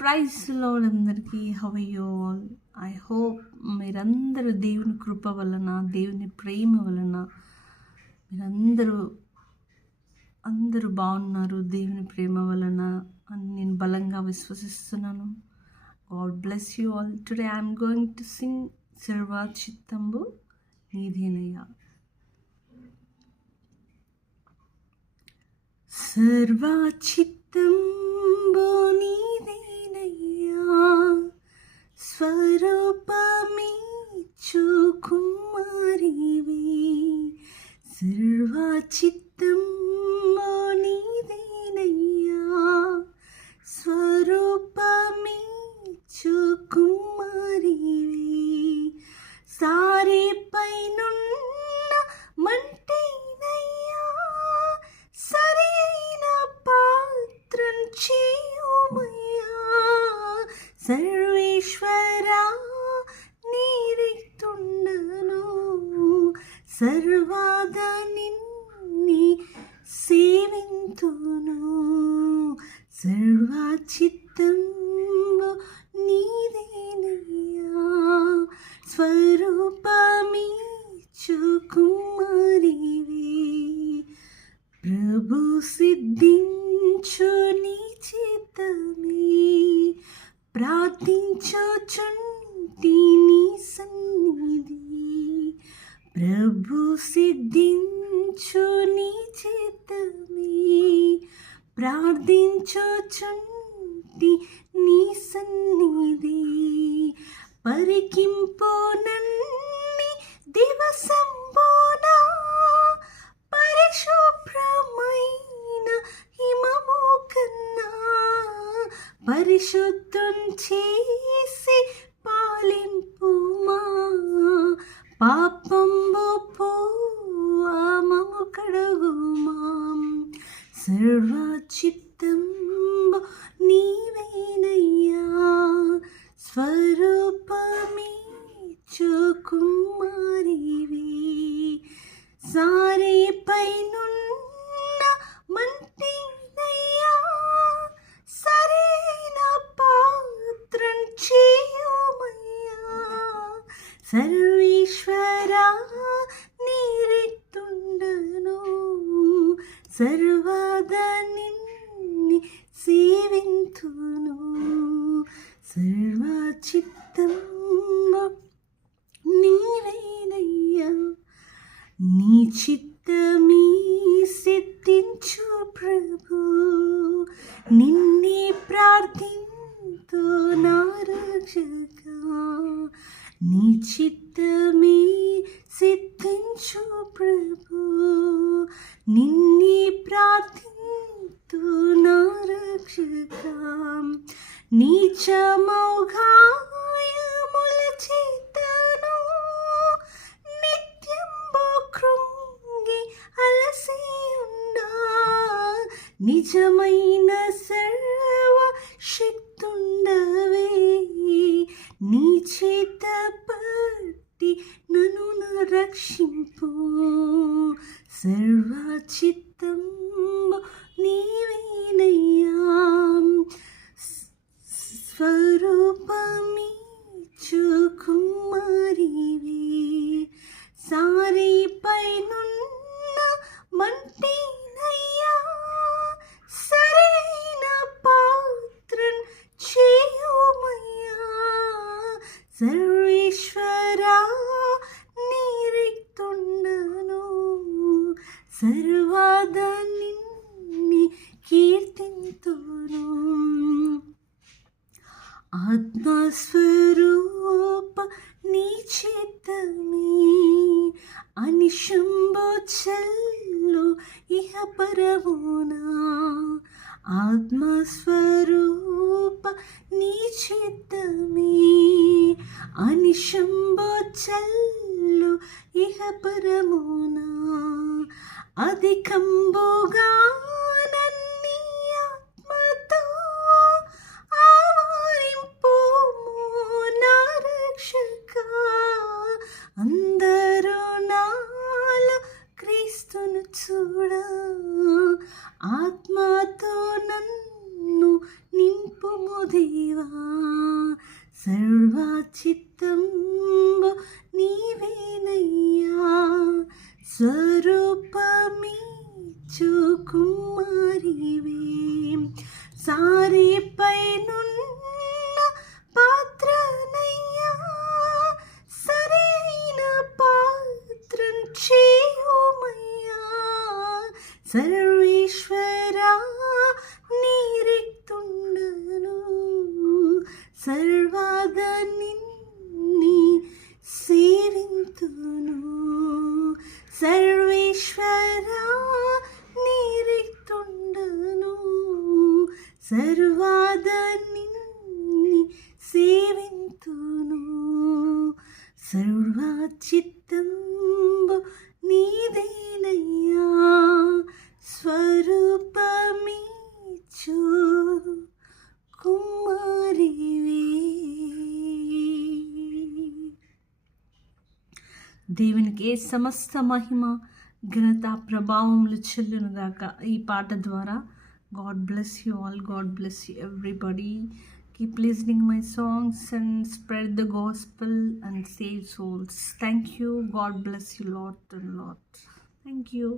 Praise లోడందరికీ you all? I hope మీరందరూ దేవుని కృప వలన దేవుని ప్రేమ వలన మీరందరూ అందరూ బాగున్నారు దేవుని ప్రేమ వలన అని నేను బలంగా విశ్వసిస్తున్నాను. God bless you all. Today I'm going to sing సర్వా చిత్తంబు నీదేనయ్యా సర్వా సర్వా చిత్తంబు నీదేనయ్యా స్వరూపమిచ్చుకుమారివి సారే పైనున్న మంటేనయ్యా సరి అయిన పాత్రం చేయుమయ్యా. సర్వ సేవింతును సర్వా నీదేనయ్యా. స్వరూపమి కుమారివే ప్రభు సిద్ధించు నీ చిత్తమే ప్రార్థించుచుంటి నీ సన్నిధి. ప్రభు సిద్ధించు నీ చిత్తమే ప్రార్థించుచుంటి నీ సన్నిధి. పరికింపు నన్ని దివసంబోనా. పరిశుభ్రమైన హిమము కన్నా. పరిశుద్ధం చేసి పాలింపుమా. పాపంబు పోమము కడుగుమా? సర్వ చిత్తంబు నీవేనయ్యా. స్వరూపమే చుకుమారివి సారే పై సర్వేశ్వరా నీరెత్తుండను. సర్వదా నిన్ని సేవింతును. సర్వ చిత్తం నీవేనయ్యా. నీ చిత్తమీ సిద్ధించు ప్రభు. నిన్నే ప్రార్థింతు నా రక్షక నీ చిత్తమీ నీచమౌఘాయముల చేతను నిత్యంబు అలసి అలసియుండా. నిజమైన సర్వ శక్తుండవే నీ చేత పట్టి నన్ను రక్షింపు. సర్వ చిత్తంబు సర్వేశ్వరా నీరితుండను సర్వాద నిన్ని కీర్తింతును. ఆత్మస్వరూప నీ చిత్తమే అనిశంభో చల్లు ఇహ పరమునా ఆత్మస్వరూప నీ చిత్తమే అనిశంభో చల్లు ఇహ పరమునా. అధికంబోగా నన్ని నా రక్షక. సర్వచిత్తంబు నీవేనయ్యా. స్వరూపమీచు కుమారివే సారిపై నున్న పాత్రనయ్యా. సరైన పాత్రం చేయుమయ్యా. సర్వేశ్వరా నీరిక్తుండను సర్వ సర్వేశ్వరా నీరిక్తుండను సర్వాద నిన్ని సేవింతును సర్వచిత్తంబు నీదేనయ్యా దేవునికి ఏ సమస్త మహిమ ఘనత ప్రభావములు చెల్లునుగాక. ఈ పాట ద్వారా God bless you all God bless you everybody keep listening my songs and spread the gospel and save souls thank you God bless you lot and lot thank you